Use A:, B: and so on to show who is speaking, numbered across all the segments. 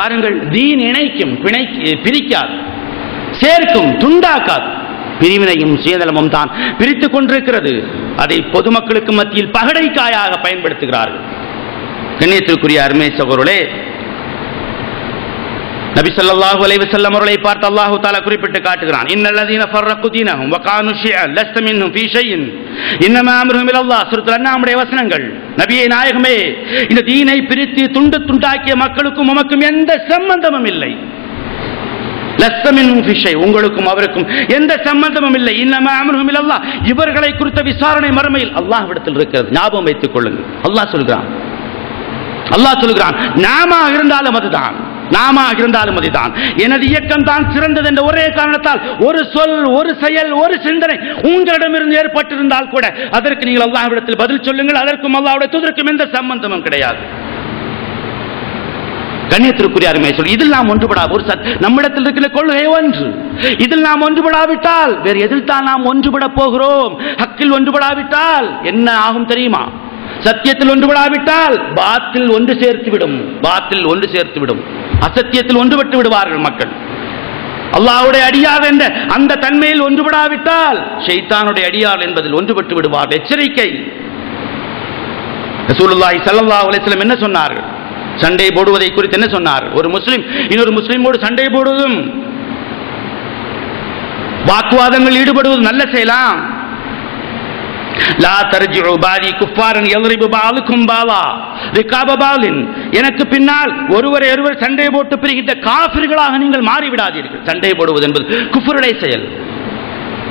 A: பாருங்கள் தீன் இணைக்கும் பிணை பிரிக்காது சேர்க்கும் துண்டாக்காது. பிரிவினையும் சுயநலமும் தான் பிரித்துக் கொண்டிருக்கிறது. அதை பொதுமக்களுக்கு மத்தியில் பகடைக்காயாக பயன்படுத்துகிறார்கள். கண்ணியத்திற்குரிய அருமை சகோதரர்களே நபி ஸல்லல்லாஹு அலைஹி வஸல்லம் அவர்களை பார்த்து அல்லாஹ் தாலா குறிப்பிட்டு காட்டுகிறான். இன்னல்லதீன ஃபர்ரகு தீனஹும் வகானு ஷியன் லஸ்த மின்ஹும் ஃபீ ஷைஇன் இன்னமா அம்ருஹும் இலல்லாஹ் சூரத்துல் அன்ஆமுடைய வசனங்கள். நபியே நாயகமே இந்த தீனை பிரித்து துண்டு துண்டாக்கிய மக்களுக்கும் உமக்கும் எந்த சம்பந்தமும் இல்லை. லஸ்த உங்களுக்கும் அவருக்கும் எந்த சம்பந்தமும் இல்லை. இன்னமா அம்ருஹும் இலல்லாஹ் இவர்களை குறித்த விசாரணை மறுமையில் அல்லாஹ்விடத்தில் இருக்கிறது. ஞாபகம் வைத்துக் கொள்ளுங்கள். அல்லாஹ் சொல்கிறான். அல்லாஹ் சொல்கிறான் நாம இருந்தாலும் அதுதான். நாம இருந்தாலும் அதுதான். எனது இயக்கம் தான் சிறந்தது என்ற ஒரே காரணத்தால் ஒரு சொல் ஒரு செயல் ஒரு சிந்தனை உங்களிடமிருந்து ஏற்பட்டிருந்தால் கூட அதற்கு நீங்கள் அல்லாஹ்விடத்தில் பதில் சொல்லுங்கள் அதற்கும் அல்லாவுடைய தூதருக்கும் எந்த சம்பந்தமும் கிடையாது. கண்ணியத்திற்குரிய அருமை சொல்லி இதில் நாம் ஒன்றுபடா ஒரு சத் நம்மிடத்தில் இருக்கிற கொள்கை ஒன்று. இதில் நாம் ஒன்றுபடாவிட்டால் வேறு எதில் தான் நாம் ஒன்றுபட போகிறோம்? ஹக்கில் ஒன்றுபடாவிட்டால் என்ன ஆகும் தெரியுமா? சத்தியத்தில் ஒன்றுபடாவிட்டால் பாத்தில் ஒன்று சேர்த்து விடும் பாத்தில் ஒன்று சேர்த்து விடும் அசத்தியத்தில் ஒன்றுபட்டு விடுவார்கள் மக்கள். அல்லாஹ்வுடைய அடியார் என்ற அந்த தன்மையில் ஒன்றுபடாவிட்டால் ஷைத்தானுடைய அடியார் என்பதில் ஒன்றுபட்டு விடுவார்கள் எச்சரிக்கை. ரசூலுல்லாஹி ஸல்லல்லாஹு அலைஹி என்ன சொன்னார்கள்? சண்டை போடுவதை குறித்து என்ன சொன்னார் ஒரு முஸ்லிம் இன்னொரு முஸ்லிமோடு சண்டை போடுவதும் வாக்குவாதங்கள் ஈடுபடுவதும் நல்ல செய்யலாம் லா தர்ஜிஉ பாதி குஃபாரன் யல்ரிபு பாலுக்கும் பாலா ரிகாப எனக்கு பின்னால் ஒருவரை ஒருவர் சண்டை போட்டு பிரிகின்ற காஃபிர்களாக நீங்கள் மாறிவிடாதீர்கள். சண்டை போடுவது என்பது குஃபருடைய செயல்.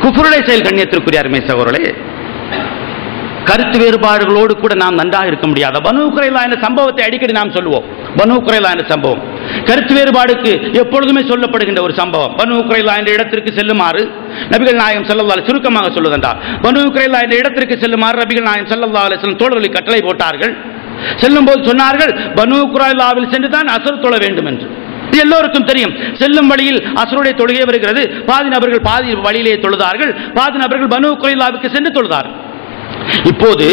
A: குஃபருடைய செயல் கண்ணியத்திற்குரிய அருமை சகோதரே கருத்து வேறுபாடுகளோடு கூட நாம் நன்றாக இருக்க முடியாது. பனு குறைலா என்ற சம்பவத்தை அடிக்கடி நாம் சொல்லுவோம். பனு குறைலா என்ற சம்பவம். கருத்து வேறுபாடுக்கு எப்பொழுதுமே சொல்லப்படுகின்ற ஒரு சம்பவம். பனு குறைலா என்ற இடத்திற்கு செல்லுமாறு நபிகள் நாயகம் செல்லல்லால் சுருக்கமாக சொல்லுகின்றார் பனு குறைலா என்ற இடத்திற்கு செல்லுமாறு நபிகள் நாயகம் செல்லல்லா செல்லும் தோழர்களை கட்டளை போட்டார்கள். செல்லும் போது சொன்னார்கள் பனு குறைலாவில் சென்று தான் அசர் தொழ வேண்டும் என்று இது எல்லோருக்கும் தெரியும். செல்லும் வழியில் அசருடைய தொழுகை வருகிறது. பாதி நபர்கள் பாதி வழியிலே தொழுதார்கள். பாதி நபர்கள் பனு குறைலாவுக்கு சென்று தொழுதார்கள் இப்போது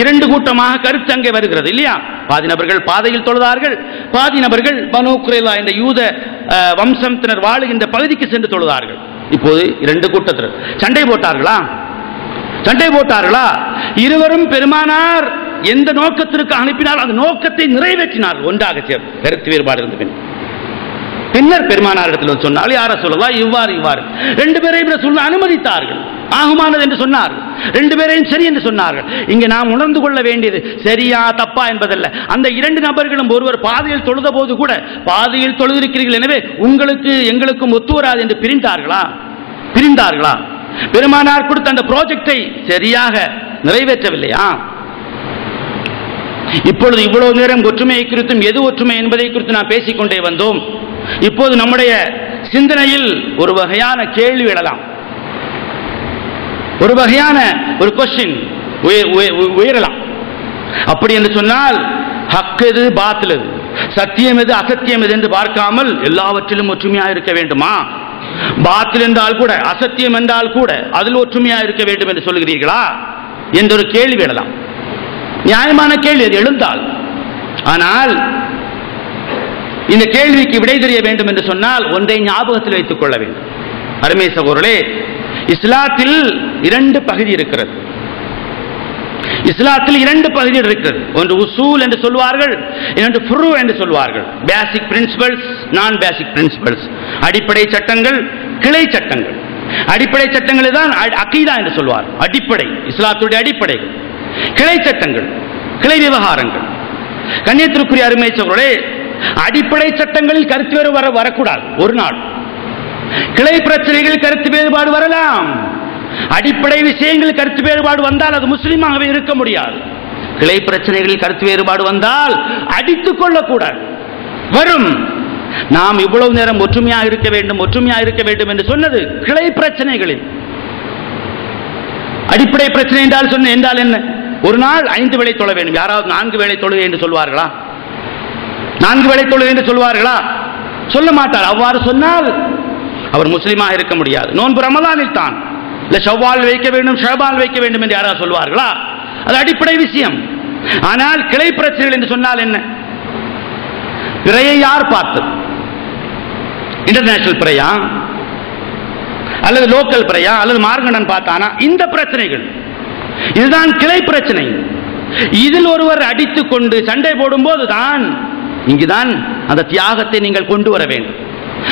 A: இரண்டு கூட்டமாக கருத்து அங்கே வருகிறது இல்லையா? பாதி நபர்கள் பாதையில் தொழுதார்கள். பாதி நபர்கள் பனு குரேலா என்ற யூத வம்சத்தினர் வாழுகின்ற பகுதிக்கு சென்று தொழுதார்கள். இப்போது இரண்டு கூட்டத்தினர் சண்டை போட்டார்களா? சண்டை போட்டார்களா? இருவரும் பெருமானார் எந்த நோக்கத்திற்கு அனுப்பினால் அந்த நோக்கத்தை நிறைவேற்றினார்கள். ஒன்றாக சேர்ந்து கருத்து வேறுபாடு இருந்த பின். பின்னர் பெருமானாரிடத்தில் வந்து சொன்னால் யார சொல்லலாம் இவ்வாறு இவ்வாறு. ரெண்டு பேரையும் சொல்ல அனுமதித்தார்கள். ஆகுமானது என்று சொன்னார்கள். ரெண்டு பேரையும் சரி என்று சொன்னார்கள். இங்கே நாம் உணர்ந்து கொள்ள வேண்டியது சரியா தப்பா என்பதல்ல. அந்த இரண்டு நபர்களும் ஒருவர் பாதையில் தொழுத போது கூட பாதையில் தொழுதிருக்கிறீர்கள் எனவே உங்களுக்கு எங்களுக்கும் ஒத்து வராது என்று பிரிந்தார்களா? பிரிந்தார்களா? பெருமானார் கொடுத்த அந்த ப்ராஜெக்டை சரியாக நிறைவேற்றவில்லையா? இப்பொழுது இவ்வளவு நேரம் ஒற்றுமையை குறித்தும் எது ஒற்றுமை என்பதை குறித்து நாம் பேசிக்கொண்டே வந்தோம். இப்போது நம்முடைய சிந்தனையில் ஒரு வகையான கேள்வி எழலாம். ஒரு வகையான ஒரு கொஸ்டின் உயரலாம். அப்படி என்று சொன்னால் ஹக் எது பாத்தில் எது? சத்தியம் எது அசத்தியம் எது என்று பார்க்காமல் எல்லாவற்றிலும் ஒற்றுமையாக இருக்க வேண்டுமா? பாத்தில் என்றால் கூட அசத்தியம் என்றால் கூட அதில் ஒற்றுமையாக இருக்க வேண்டும் என்று சொல்கிறீர்களா என்ற ஒரு கேள்வி எழலாம். நியாயமான கேள்வி அது எழுந்தால். ஆனால் இந்த கேள்விக்கு விடை தெரிய வேண்டும் என்று சொன்னால் ஒன்றை ஞாபகத்தில் வைத்துக் கொள்ள வேண்டும். அருமை இஸ்லாத்தில் இரண்டு பகுதி இருக்கிறது. இஸ்லாத்தில் இரண்டு பகுதி இருக்கிறது. ஒன்று உசூல் என்று சொல்வார்கள் இன்னொன்று ஃபுரு என்று சொல்வார்கள். பேசிக் பிரின்சிபல்ஸ் நான் பேசிக் பிரின்சிபல்ஸ் அடிப்படை சட்டங்கள் கிளை சட்டங்கள். அடிப்படை சட்டங்களை தான் அ- அகீதா என்று சொல்வார். அடிப்படை இஸ்லாத்துடைய அடிப்படை. கிளை சட்டங்கள் கிளை விவகாரங்கள். கண்ணியத்திற்குரிய அருமை சகோதரர்களே அடிப்படை சட்டங்களில் கருத்து வேறு வர வரக்கூடாது. ஒரு நாள். கிளை பிரச்சனைகள் கருத்து வேறுபாடு வரலாம். அடிப்படை விஷயங்கள் கருத்து வேறுபாடு வந்தால் அது முஸ்லீமாகவே இருக்க முடியாது. கிளை பிரச்சனைகளில் கருத்து வேறுபாடு வந்தால் அடித்துக் கொள்ளக்கூடாது. வரும். நாம் இவ்வளவு நேரம் ஒற்றுமையாக இருக்க வேண்டும் ஒற்றுமையாக இருக்க வேண்டும் என்று சொன்னது கிளை பிரச்சனைகளில். அடிப்படை பிரச்சனை என்றால் சொன்ன என்றால் என்ன? ஒரு நாள் ஐந்து வேலை தொழ வேண்டும். யாராவது நான்கு வேலை தொழுகை என்று சொல்வார்களா? நான்கு வேலை தொழுகை என்று சொல்வார்களா? சொல்ல மாட்டார். அவ்வாறு சொன்னால் அவர் முஸ்லீமாக இருக்க முடியாது. நோன்பு ரமதானில் தான். இல்லை செவ்வால் வைக்க வேண்டும் ஷபால் வைக்க வேண்டும் என்று யாராவது சொல்வார்களா? அது அடிப்படை விஷயம். ஆனால் கிளை பிரச்சனைகள் என்று சொன்னால் என்ன? பிறையை யார் பார்த்தது இன்டர்நேஷனல் பிறையா? அல்லது லோக்கல் பிறையா? அல்லது மார்கண்டன் பார்த்தானா? இந்த பிரச்சனைகள். இதுதான் கிளை பிரச்சனை. இதில் ஒருவர் அடித்துக் கொண்டு சண்டை போடும்போது தான் இங்குதான் அந்த தியாகத்தை நீங்கள் கொண்டு வர வேண்டும்.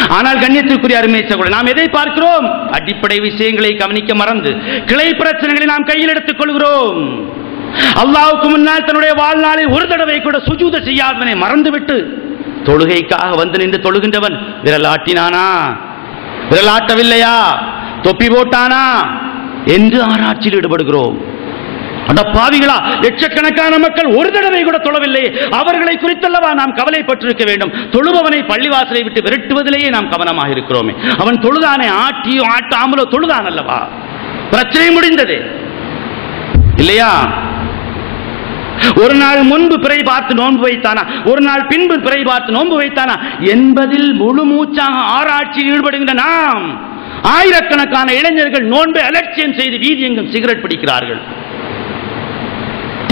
A: ஆனால் கண்ணியத்திற்குரிய அருமை சகோதரர் நாம் எதை பார்க்கிறோம்? அடிப்படை விஷயங்களை கவனிக்க மறந்து கிளை பிரச்சனைகளை நாம் கையில் எடுத்துக் கொள்கிறோம். அல்லாவுக்கு முன்னால் தன்னுடைய வாழ்நாளில் ஒரு தடவை கூட சுஜூத செய்யாதவனை மறந்துவிட்டு தொழுகைக்காக வந்து நின்று தொழுகின்றவன் விரலாட்டினானா? விரலாட்டவில்லையா? தொப்பி போட்டானா? என்று ஆராய்ச்சியில் ஈடுபடுகிறோம். அந்த பாவிகளா லட்சக்கணக்கான மக்கள் ஒரு தடவை கூட தொழவில்லை. அவர்களை குறித்தல்லவா நாம் கவலைப்பட்டிருக்க வேண்டும். தொழுபவனை பள்ளிவாசலை விட்டு விரட்டுவதிலேயே நாம் கவனமாக இருக்கிறோமே. அவன் தொழுதானே ஆட்டியோ ஆட்டாமலோ தொழுதான் அல்லவா பிரச்சனை முடிந்தது. இல்லையா? ஒரு நாள் முன்பு பிறை பார்த்து நோன்பு வைத்தானா? ஒரு நாள் பின்பு பிறை பார்த்து நோன்பு வைத்தானா? என்பதில் முழு மூச்சாக ஆராய்ச்சியில் ஈடுபடுகின்ற நாம் ஆயிரக்கணக்கான இளைஞர்கள் நோன்பை அலட்சியம் செய்து வீதி எங்கும் சிகரெட் பிடிக்கிறார்கள்.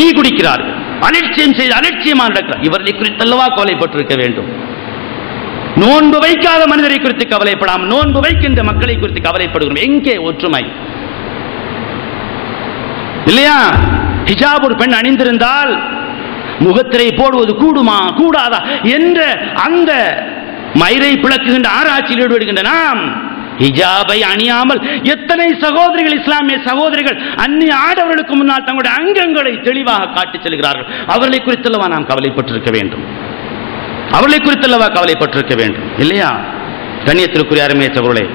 A: டீ குடிக்கிறார்கள். அலட்சியம் செய்து அலட்சியமாக நடக்கிறார். இவர்களை குறித்தல்லவா கவலைப்பட்டிருக்க வேண்டும்? நோன்பு வைக்காத மனிதரை குறித்து கவலைப்படாமல் நோன்பு வைக்கின்ற மக்களை குறித்து கவலைப்படுகிறோம். எங்கே ஒற்றுமை? இல்லையா? ஹிஜாப் ஒரு பெண் அணிந்திருந்தால் முகத்திரை போடுவது கூடுமா கூடாதா? என்ற அந்த மயிரை பிளக்குகின்ற ஆராய்ச்சியில் ஈடுபடுகின்ற நாம் ஹிஜாபை அணியாமல் எத்தனை சகோதரிகள் இஸ்லாமிய சகோதரிகள் அந்நிய ஆடவர்களுக்கு முன்னால் தங்களுடைய அங்கங்களை தெளிவாக காட்டிச் செல்கிறார்கள். அவர்களை குறித்தல்லவா நாம் கவலைப்பட்டிருக்க வேண்டும்? அவர்களை குறித்தல்லவா கவலைப்பட்டிருக்க வேண்டும்? இல்லையா? கண்ணியத்திற்குரிய அருமைய சகோதரே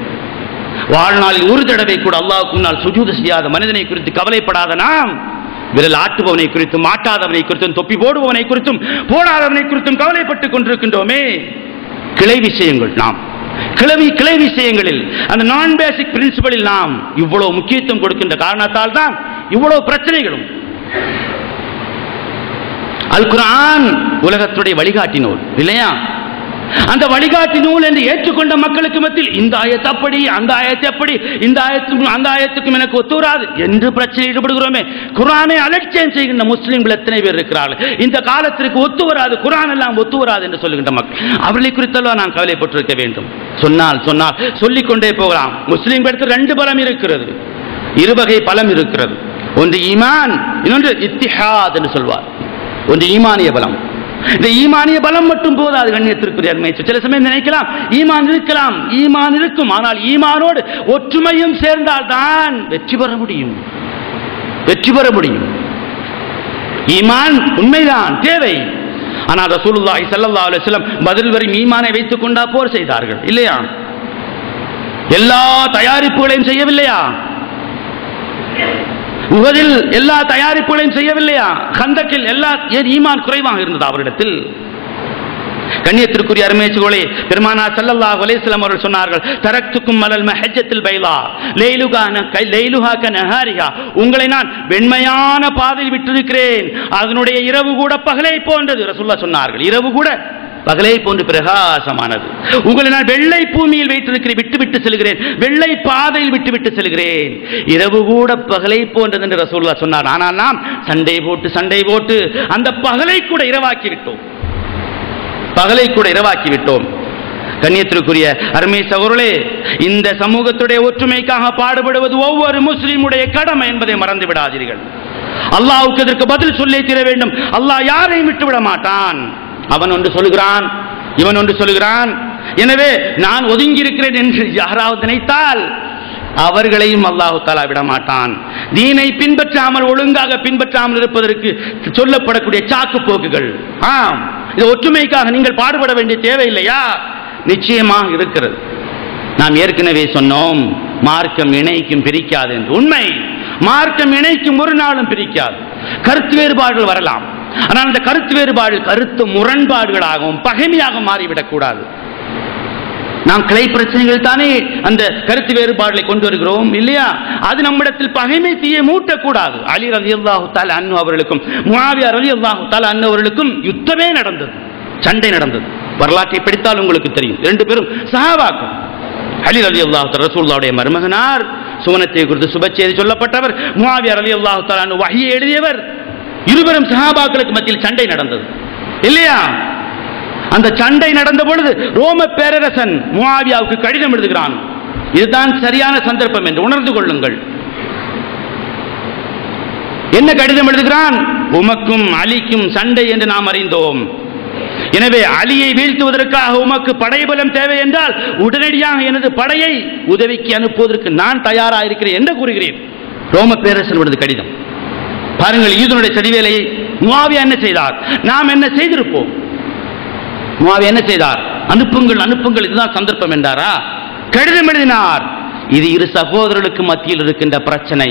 A: வாழ்நாளில் ஒரு தடவை கூட அல்லாவுக்கு முன்னால் சுஜூத செய்யாத மனிதனை குறித்து கவலைப்படாத நாம் விரல் ஆட்டுபவனை குறித்தும் மாட்டாதவனை குறித்தும் தொப்பி போடுபவனை குறித்தும் போடாதவனை குறித்தும் கவலைப்பட்டுக் கொண்டிருக்கின்றோமே. கிளை விஷயங்கள் நாம். கிளவி கிளை விஷயங்களில் அந்த நான் பேசிக் பிரின்சிபலில் நாம் இவ்வளவு முக்கியத்துவம் கொடுக்கின்ற காரணத்தால் தான் இவ்வளவு பிரச்சனைகளும். அல் குரான் உலகத்துடைய வழிகாட்டி நூல் இல்லையா? அந்த வழிகாட்டி நூல் என்று ஏற்றுக்கொண்ட மக்களுக்கு மத்தியில் இந்த ஆயத்தை அப்படி அந்த ஆயத்தை அப்படி இந்த ஆயத்துக்கும் அந்த ஆயத்துக்கும் எனக்கு ஒத்துவராது என்று பிரச்சனை ஈடுபடுகிறோமே. குரானை அலட்சியம் செய்கின்ற முஸ்லீம்கள் எத்தனை பேர் இருக்கிறார்கள்? இந்த காலத்திற்கு ஒத்து வராது குரான் எல்லாம் ஒத்து வராது என்று சொல்லுகின்ற மக்கள். அவர்களை குறித்தெல்லாம் நாம் கவலைப்பட்டிருக்க வேண்டும். சொன்னால் சொன்னால் சொல்லிக் கொண்டே போகலாம். முஸ்லீம் இடத்தில் ரெண்டு பலம் இருக்கிறது. இருவகை பலம் இருக்கிறது. ஒன்று ஈமான் இன்னொன்று இத்திஹாத் என்று சொல்வார். ஒன்று ஈமானிய பலம். இந்த ஈமானிய பலம் மட்டும் போதாது கண்ணியத்திற்குரிய அருமை. சில சமயம் நினைக்கலாம் ஈமான் இருக்கலாம் ஈமான் இருக்கும். ஆனால் ஈமானோடு ஒற்றுமையும் சேர்ந்தால் தான் வெற்றி பெற முடியும். வெற்றி பெற முடியும். ஈமான் உண்மைதான் தேவை. ஆனால் ரசூலுல்லாஹி ஸல்லல்லாஹு அலைஹி வஸல்லம் பதில் வரி ஈமானை வைத்துக் கொண்டா போர் செய்தார்கள் இல்லையா? எல்லா தயாரிப்புகளையும் செய்யவில்லையா? உகதில் எல்லா தயாரிப்புகளையும் செய்யவில்லையா? கந்தக்கில் எல்லா ஏன் ஈமான் குறைவாக இருந்தது அவரிடத்தில்? கண்ணியத்திற்குரிய அருமேச்சுகளே பெருமானா ஸல்லல்லாஹு வலைசலம் அவர்கள் சொன்னார்கள் தரக்துக்கும் மலல் மஹஜத்தில் பைலா லைலுகா லைலுஹா கனஹாரிஹா உங்களை நான் வெண்மையான பாதையில் விட்டிருக்கிறேன். அதனுடைய இரவு கூட பகலை போன்றது. ரசுல்லா சொன்னார்கள் இரவு கூட பகலை போன்று பிரகாசமானது. உங்களை நான் வெள்ளை பூமியில் வைத்திருக்கிறேன் விட்டு விட்டு செல்கிறேன். வெள்ளை பாதையில் விட்டு விட்டு செல்கிறேன். இரவு கூட பகலை போன்றது என்று ரசூல்லா சொன்னார். ஆனால் நாம் சண்டை போட்டு சண்டை போட்டு அந்த பகலை கூட இரவாக்கி விட்டோம். பகலை கூட இரவாக்கி விட்டோம். கண்ணியத்திற்குரிய அருமை சகோதரே இந்த சமூகத்துடைய ஒற்றுமைக்காக பாடுபடுவது ஒவ்வொரு முஸ்லிமுடைய கடமை என்பதை மறந்து விடாதீர்கள். அல்லாவுக்கு இதற்கு பதில் சொல்லி தீர வேண்டும். அல்லாஹ் யாரையும் விட்டு விட மாட்டான். அவன் ஒன்று சொல்லுகிறான் இவன் ஒன்று சொல்லுகிறான். எனவே நான் ஒதுங்கி இருக்கிறேன் என்று யாராவது நினைத்தால் அவர்களையும் அல்லாஹு தாலா விட மாட்டான் தீனை பின்பற்றாமல் ஒழுங்காக பின்பற்றாமல் இருப்பதற்கு சொல்லப்படக்கூடிய சாக்கு போக்குகள் ஆம் இது ஒற்றுமைக்காக நீங்கள் பாடுபட வேண்டிய தேவையில்லையா? நிச்சயமாக இருக்கிறது. நாம் ஏற்கனவே சொன்னோம் மார்க்கம் இணைக்கும் பிரிக்காது என்று. உண்மை மார்க்கம் இணைக்கும் ஒரு நாளும் பிரிக்காது. கருத்து வேறுபாடுகள் வரலாம். ஆனால் அந்த கருத்து வேறுபாடு கருத்து முரண்பாடுகளாகவும் பகைமையாக மாறிவிடக் கூடாது. நாம் கிளை பிரச்சனைகள் தானே அந்த கருத்து வேறுபாடுகளை கொண்டு வருகிறோம் இல்லையா? அது நம்மிடத்தில் பகைமை தீயை மூட்டக்கூடாது. அலி ரவி அல்லாஹு தால அன்னு அவர்களுக்கும் முவாவியா ரவி அல்லாஹு தால் அன்னு அவர்களுக்கும் யுத்தமே நடந்தது சண்டை நடந்தது. வரலாற்றை படித்தால் உங்களுக்கு தெரியும். ரெண்டு பேரும் சஹாபாக்கள். அலி ரவி அல்லாஹு ரசூல்லாவுடைய மருமகனார் சுவனத்தை குறித்து சுப சொல்லப்பட்டவர் முவாவியா ரவி அல்லாஹு தால் அன்னு வகையை எழுதியவர். இருவரும் சஹாபாக்களுக்கு மத்தியில் சண்டை நடந்தது. இல்லையா? அந்த சண்டை நடந்த பொழுது ரோம பேரரசன் முவாவியாவுக்கு கடிதம் எழுதுகிறான். இதுதான் சரியான சந்தர்ப்பம் என்று உணர்ந்து கொள்ளுங்கள். என்ன கடிதம் எழுதுகிறான்? உமக்கும் அலிக்கும் சண்டை என்று நாம் அறிந்தோம். எனவே அலியை வீழ்த்துவதற்காக உமக்கு படைபலம் தேவை என்றால் உடனடியாக எனது படையை உதவிக்கு அனுப்புவதற்கு நான் தயாராக இருக்கிறேன் என்று கூறுகிறேன். ரோம பேரரசனுடைய கடிதம். பாருங்கள் ஈதனுடைய சதிவேலையை முவாவியா என்ன செய்தார்? நாம் என்ன செய்திருப்போம்? முவாவியா என்ன செய்தார்? அனுப்புங்கள் அனுப்புங்கள் இதுதான் சந்தர்ப்பம் என்றாரா? கடிதம் எழுதினார். இது இரு சகோதரர்களுக்கு மத்தியில் இருக்கின்ற பிரச்சனை.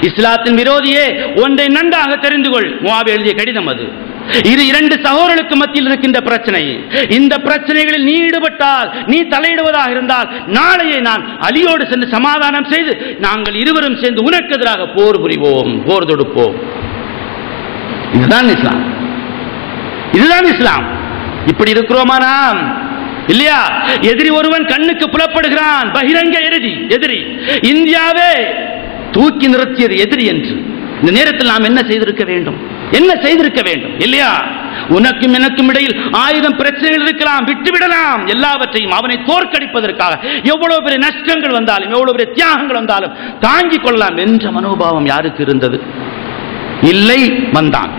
A: இஸ்லாத்தின் விரோதியே ஒன்றை நன்றாக தெரிந்து கொள். முவாவி எழுதிய கடிதம் அது. இது இரண்டு சகோதரர்களுக்கு மத்தியில் இருக்கின்ற பிரச்சனை. இந்த பிரச்சனைகளில் நீ ஈடுபட்டால் நீ தலையிடுவதாக இருந்தால் நாளையே நான் அலியோடு சென்று சமாதானம் செய்து நாங்கள் இருவரும் சேர்ந்து உனக்கு எதிராக போர் புரிவோம் போர் தொடுப்போம். இதுதான் இஸ்லாம். இதுதான் இஸ்லாம். இப்படி இருக்கிறோமா நாம்? இல்லையா? எதிரி ஒருவன் கண்ணுக்கு புலப்படுகிறான். பகிரங்க எதிரி எதிரி. இந்தியாவே தூக்கி நிறுத்தியது எதிரி என்று. இந்த நேரத்தில் நாம் என்ன செய்திருக்க வேண்டும்? என்ன செய்திருக்க வேண்டும் இல்லையா? உனக்கும் எனக்கும் இடையில் ஆயிரம் பிரச்சனைகள் இருக்கலாம் விட்டுவிடலாம். எல்லாவற்றையும் அவனை தோற்கடிப்பதற்காக எவ்வளவு பெரிய நஷ்டங்கள் வந்தாலும் எவ்வளவு பெரிய தியாகங்கள் வந்தாலும் தாங்கிக் கொள்ளலாம் என்ற மனோபாவம் யாருக்கு இருந்தது? இல்லை வந்தான்.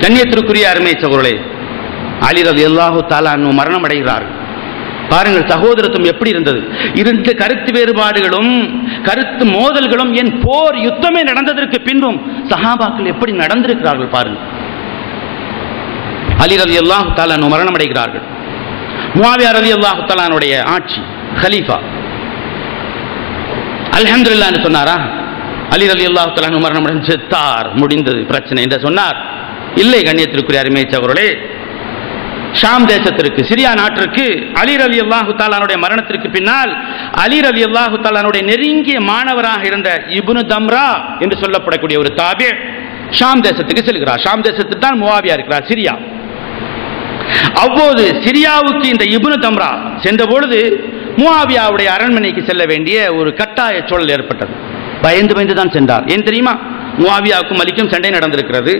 A: கண்ணியத்திற்குரிய அருமை சகோதரே அலி ரவி அல்லாஹு தாலான்னு மரணம் அடைகிறார்கள் பாருங்கள் சகோதரத்துவம் எப்படி இருந்தது? இருந்த கருத்து வேறுபாடுகளும் கருத்து மோதல்களும் என் போர் யுத்தமே நடந்ததற்கு பின்பும் சஹாபாக்கள் எப்படி நடந்திருக்கிறார்கள் பாருங்கள். அலி ரவி அல்லாஹு தாலானு மரணம் அடைகிறார்கள் முவாவியா அலி அல்லாஹு தாலானுடைய ஆட்சி ஹலீஃபா அல்ஹம்துலில்லாஹ்னு சொன்னாரா? அலி அலி அல்லாஹு தலானு மரணம் செத்தார் முடிந்தது பிரச்சனை என்று சொன்னார். இல்லை கண்ணியத்திற்குரிய அருமை ஷாம் தேசத்திற்கு சிரியா நாட்டிற்கு அலி அல்லாஹு தாலானுடைய மரணத்திற்கு பின்னால் அலி அல்லாஹு தாலானுடைய நெருங்கிய மாணவராக இருந்த இபுனு தம்ரா என்று சொல்லப்படக்கூடிய ஒரு தாபே ஷாம் தேசத்துக்கு செல்கிறார். ஷாம் தேசத்துக்கு தான் முவாவியா இருக்கிறார் சிரியா. அவ்வோது சிரியாவுக்கு இந்த இபுனு தம்ரா சென்ற பொழுது முவாவியாவுடைய அரண்மனைக்கு செல்ல வேண்டிய ஒரு கட்டாய சூழல் ஏற்பட்டது. பயந்து பயந்து தான் சென்றார். ஏன் தெரியுமா? முவாவியாவுக்கும் மலிக்கும் சண்டை நடந்திருக்கிறது.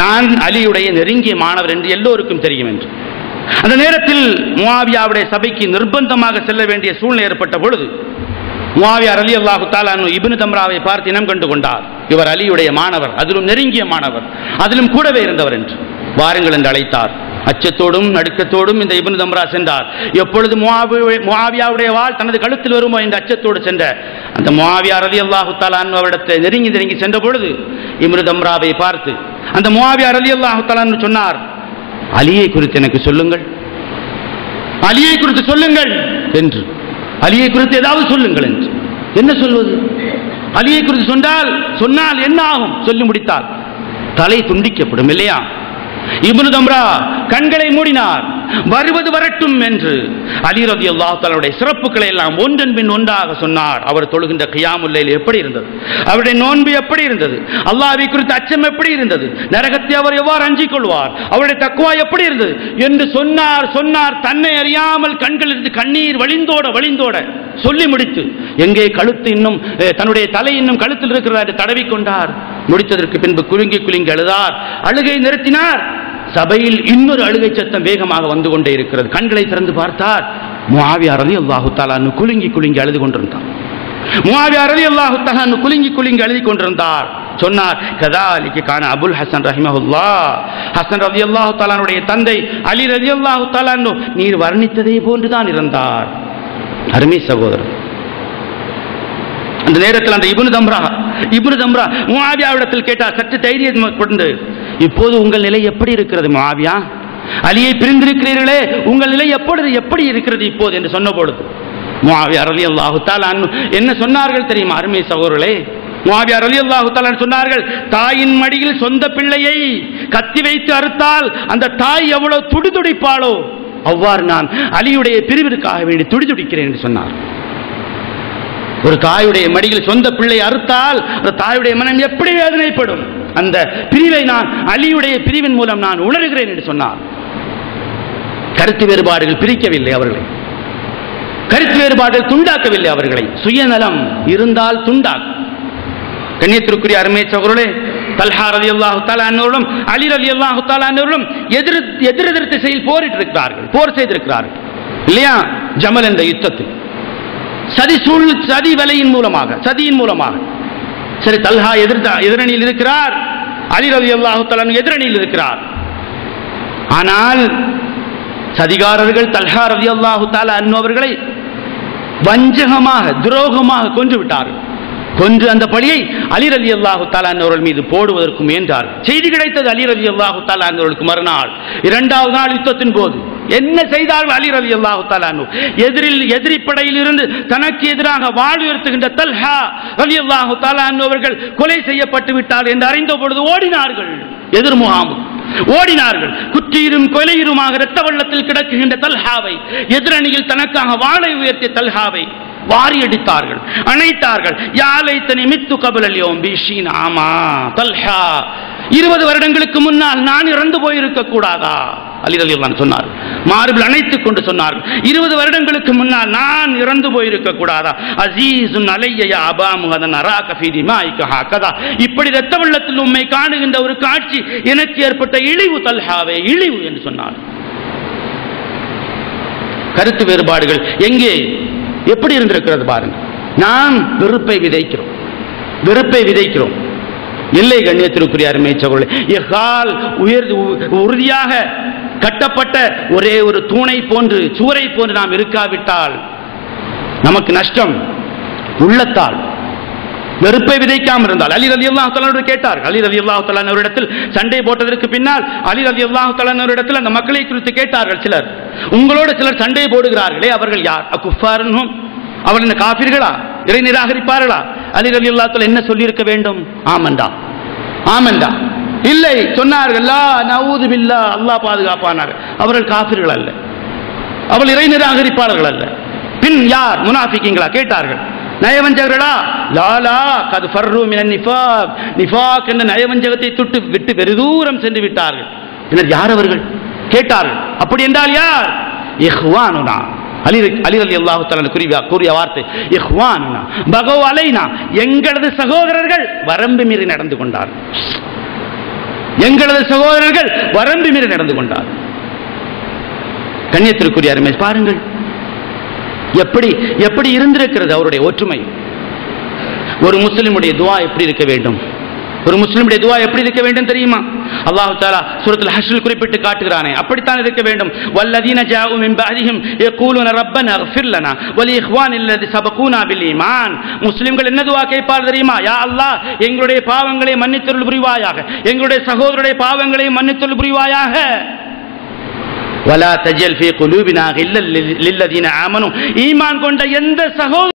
A: நான் அலியுடைய நெருங்கிய மாணவர் என்று எல்லோருக்கும் தெரியும் என்று. அந்த நேரத்தில் முவாவியாவுடைய சபைக்கு நிர்பந்தமாக செல்ல வேண்டிய சூழ்நிலை ஏற்பட்ட பொழுது முவாவியார் அலி அல்லாஹு தாலானு தம்ராவை பார்த்து இனம் கண்டு கொண்டார். இவர் அலியுடைய மாணவர் அதிலும் நெருங்கிய மாணவர் அதிலும் கூடவே இருந்தவர் என்று. வாருங்கள் என்று அழைத்தார். அச்சத்தோடும் நடுக்கத்தோடும் இந்த இபின் தம்ரா சென்றார். எப்பொழுது முஆவி- வாழ் வாள் தனது கழுத்தில் வருமோ இந்த அச்சத்தோடு சென்ற. அந்த முஆவியா ரதி அல்லாஹு தாலான் அவரிடத்தை நெருங்கி நெருங்கி சென்ற பொழுது இப்னு தம்ராவை பார்த்து அந்த முஆவியா ரதி அல்லாஹு சொன்னார் அலியை குறித்து எனக்கு சொல்லுங்கள். அலியை குறித்து சொல்லுங்கள். என்று. அலியை குறித்து ஏதாவது சொல்லுங்கள். என்று. என்ன சொல்வது? அலியை குறித்து சொன்னால் சொன்னால் என்ன ஆகும்? சொல்லி முடித்தால். தலை துண்டிக்கப்படும் இல்லையா? இப்னு தம்ரா கண்களை மூடினார். வருவது வரட்டும் என்று. அலி ரதி அல்லாஹாலுடைய சிறப்புகளை எல்லாம் ஒன்றன் பின் ஒன்றாக சொன்னார். அவர் தொழுகின்ற கியாமுல்லையில் எப்படி இருந்தது? அவருடைய நோன்பு எப்படி இருந்தது? அல்லாஹ்வை குறித்த அச்சம் எப்படி இருந்தது? நரகத்தை அவர் எவ்வாறு அஞ்சிக் கொள்வார்? அவருடைய தக்குவா எப்படி இருந்தது? என்று சொன்னார் சொன்னார். தன்னை அறியாமல் கண்களிலிருந்து கண்ணீர் வழிந்தோட வழிந்தோட. சொல்லி முடித்து எங்கே கழுத்து இன்னும் தன்னுடைய தலை இன்னும் கழுத்தில் இருக்கிறார் என்று தடவிக்கொண்டார் முடித்ததற்கு பின்பு குலுங்கி குலுங்கி அழுதார். அழுகை நிறுத்தினார். சபையில் இன்னொரு அழுகை சத்தம் வேகமாக வந்து கொண்டே இருக்கிறது. கண்களை திறந்து பார்த்தார். முஆவியா ரலியல்லாஹு தஆலா குலுங்கி குலுங்கி அழுது கொண்டிருந்தார் முஆவியா ரலியல்லாஹு குலுங்கி குலுங்கி அழுதி கொண்டிருந்தார். சொன்னார் கதாலிக்கு காண அபுல் ஹசன் ரஹிமஹுல்லா. ஹசன் ரலியல்லாஹு தாலானுடைய தந்தை அலி ரதி அல்லாஹு தஆலா நீர் வர்ணித்ததை போன்றுதான் இருந்தார். அருமை சகோதரர். அந்த நேரத்தில் அந்த இபுனு தம்ரா இபுனு தம்ரா முஆவியாவிடத்தில் கேட்டார் சற்று தைரியம் கொண்டு இப்போது உங்கள் நிலை எப்படி இருக்கிறது மாவியா அலியை பிரிந்திருக்கிறீர்களே உங்கள் நிலை எப்படி எப்படி இருக்கிறது இப்போது? என்று சொன்ன பொழுது முஆவியா ரலியல்லாஹு தஆலா என்ன சொன்னார்கள் தெரியுமா அருமை சகோதரர்களே? மாவியார் அலி அல்லாஹுத்தால் சொன்னார்கள் தாயின் மடியில் சொந்த பிள்ளையை கத்தி வைத்து அறுத்தால் அந்த தாய் எவ்வளவு துடிதுடிப்பாளோ? அவ்வாறு நான் அலியுடைய பிரிவிற்காக வேண்டி துடிதுடிக்கிறேன் என்று சொன்னார். ஒரு தாயுடைய மடியில் சொந்த பிள்ளை அறுத்தால் அந்த தாயுடைய மனம் எப்படி வேதனைப்படும்? அந்த பிரிவை நான் அலியுடைய பிரிவின் மூலம் நான் உணர்கிறேன் என்று சொன்னார். கருத்து வேறுபாடுகள் பிரிக்கவில்லை அவர்களை. கருத்து வேறுபாடுகள் துண்டாக்கவில்லை அவர்களை. சுயநலம் இருந்தால் துண்டாக்கும். கண்ணியத்திற்குரிய அருமை சகோதரர்களே தல்ஹா ரதி அல்லாஹு தாலானோரும் அலி ரதி அல்லாஹு தாலானோரும் எதிர் எதிரெதிர் திசையில் போரிட்டு இருக்கிறார்கள் போர் செய்திருக்கிறார்கள். இல்லையா? ஜமல் என்ற யுத்தத்தில். சதி சூழ் சதி வலையின் மூலமாக சதியின் மூலமாக. சரி தல்ஹா எதிர் எதிரணியில் இருக்கிறார். அலி ரவி அல்லாஹு தலான் எதிரணியில் இருக்கிறார். ஆனால் சதிகாரர்கள் தல்ஹா ரவி அல்லாஹு தாலா அன்னவர்களை வஞ்சகமாக துரோகமாக கொன்று விட்டார்கள். கொன்று அந்த பழியை அலி ரவி அல்லாஹு தாலான்னவர்கள் மீது போடுவதற்கு முயன்றார் செய்தி கிடைத்தது அலி ரவி அல்லாஹு தாலான்னவர்களுக்கு மறுநாள். இரண்டாவது நாள் யுத்தத்தின் போது. என்ன செய்தார்கள் அலி ரவி அல்லாஹு தாலானு எதிரில் எதிரி படையில் இருந்து தனக்கு எதிராக வாழ் உயர்த்துகின்ற தல்ஹா ரவி அல்லாஹு தாலானு அவர்கள் கொலை செய்யப்பட்டு விட்டார் என்று அறிந்த பொழுது ஓடினார்கள். எதிர் முகாம் ஓடினார்கள். குற்றியிரும் கொலையிருமாக இரத்த வெள்ளத்தில் கிடக்குகின்ற தல்ஹாவை எதிரணியில் தனக்காக வாழை உயர்த்திய தல்ஹாவை வாரி அடித்தார்கள் அணைத்தார்கள். யாலை தனிமித்து மித்து கபலல்யோம் பீஷீன் ஆமா தல்ஹா. இருபது வருடங்களுக்கு முன்னால் நான் இறந்து போயிருக்க கூடாதா? அலி அலி சொன்னார் மார்பில் அணைத்துக் கொண்டு சொன்னார்கள். இருபது வருடங்களுக்கு முன்னால் நான் இறந்து போயிருக்க கூடாதா? அசீசுன் அலையா அபா முகதன் அரா கஃபீதி கதா இப்படி ரத்த வெள்ளத்தில் உண்மை காணுகின்ற ஒரு காட்சி எனக்கு ஏற்பட்ட இழிவு தல்ஹாவே இழிவு என்று சொன்னார் கருத்து வேறுபாடுகள் எங்கே? எப்படி இருந்திருக்கிறது பாருங்க. நாம் வெறுப்பை விதைக்கிறோம். வெறுப்பை விதைக்கிறோம். இல்லை கண்ணியத்திற்குரிய அருமை சகோதரர்களே எகால் உயர் உறுதியாக கட்டப்பட்ட ஒரே ஒரு தூணை போன்று சுவரை போன்று நாம் இருக்காவிட்டால் நமக்கு நஷ்டம் உள்ளத்தால் வெறுப்பை விதைக்காமல் இருந்தால். அலி ரதி அல்லாஹ் கேட்டார் அலி ரதி அல்லாஹ் இடத்தில் சண்டை போட்டதற்கு பின்னால் அலி ரதி அல்லாஹ் இடத்தில் அந்த மக்களை குறித்து கேட்டார்கள் சிலர். உங்களோட சிலர் சண்டை போடுகிறார்களே அவர்கள் யார்? அக்குஃபாரனும் அவள் என்ன காபிர்களா? இறை நிராகரிப்பார்களா? அலி ரவி அல்லாத்துல என்ன சொல்லியிருக்க வேண்டும்? ஆமண்டா ஆமண்டா இல்லை சொன்னார்கள் லா நவூது பில்லா அல்லாஹ் பாதுகாப்பானார். அவர்கள் காபிர்கள் அல்ல. அவள் இறை நிராகரிப்பாளர்கள் அல்ல. பின் யார்? முனாஃபிக்கிங்களா? கேட்டார்கள். நயவஞ்சகர்களா? லாலா கது ஃபர்ரு மினன் நிஃபாக். நிஃபாக் என்ற நயவஞ்சகத்தை தொட்டு விட்டு வெறு தூரம் சென்று விட்டார்கள். பின்னர் யார் அவர்கள்? கேட்டார்கள். அப்படி என்றால் யார்? இஹ்வானுனா. அலி அலி அலி அல்லாஹு கூறிய கூறிய வார்த்தை இஹ்வானுனா. பகவ அலைனா. எங்களது சகோதரர்கள் வரம்பு மீறி நடந்து கொண்டார்கள் எங்களது சகோதரர்கள் வரம்பு மீறி நடந்து கொண்டார். கண்ணியத்திற்குரிய அருமை பாருங்கள். எப்படி எப்படி இருந்திருக்கிறது அவருடைய ஒற்றுமை? ஒரு முஸ்லிமுடைய துவா எப்படி இருக்க வேண்டும்? ஒரு முஸ்லிமுடைய துவா எப்படி இருக்க வேண்டும் தெரியுமா? அல்லாஹ் தாலா சூரத்துல் ஹஷ்ரில் குறிப்பிட்டு காட்டுகிறானே. அப்படித்தான் இருக்க வேண்டும். வல்லதீன ஜாவும் மின் பஅதிஹிம் யகூலுன ரப்பனா இக்ஃபிர் லனா வலி இஹ்வான் இல்லது சபகூனா பில் ஈமான். முஸ்லிம்கள் என்ன துவா கேட்பார் தெரியுமா? யா அல்லாஹ் எங்களுடைய பாவங்களை மன்னித்தருள் புரிவாயாக எங்களுடைய சகோதரருடைய பாவங்களை மன்னித்தருள் புரிவாயாக. வலா தஜல் ஃபீ குலூபினா கில்லல் லில்லதீன ஆமனு ஈமான் கொண்ட எந்த சகோதர